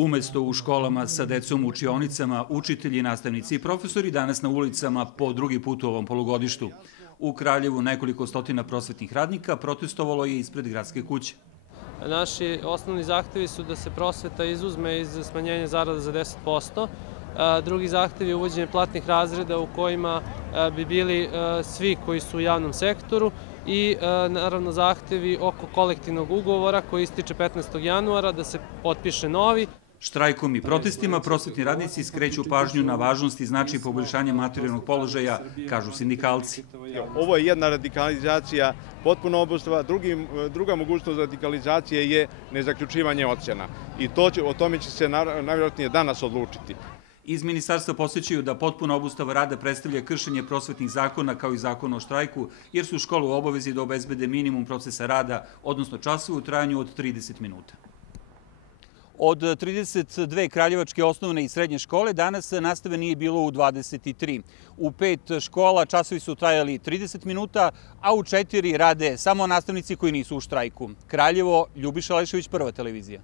Umesto u školama sa decom u učionicama, učitelji, nastavnici i profesori danas na ulicama po drugi put u ovom polugodištu. U Kraljevu nekoliko stotina prosvetnih radnika protestovalo je ispred gradske kuće. Naši osnovni zahtevi su da se prosveta izuzme iz smanjenja zarada za 10%. Drugi zahtev je uvođenje platnih razreda u kojima bi bili svi koji su u javnom sektoru i naravno zahtevi oko kolektivnog ugovora koji ističe 15. januara da se potpiše novi. Štrajkom i protestima prosvetni radnici skreću pažnju na važnost i značaj poboljšanja materijalnog položaja, kažu sindikalci. Ovo je jedna radikalizacija potpuno obustava, druga mogućnost radikalizacije je nezaključivanje ocjena i o tome će se najvjerojatnije danas odlučiti. Iz ministarstva podsjećaju da potpuna obustava rada predstavlja kršenje prosvetnih zakona kao i zakona o štrajku, jer su škole u obavezi da obezbede minimum procesa rada, odnosno časova u trajanju od 30 minuta. Od 32 kraljevačke osnovne i srednje škole danas nastave nije bilo u 23. U 5 škola časovi su trajali 30 minuta, a u 4 rade samo nastavnici koji nisu u štrajku. Kraljevo, Ljubiša Alešević, Prva televizija.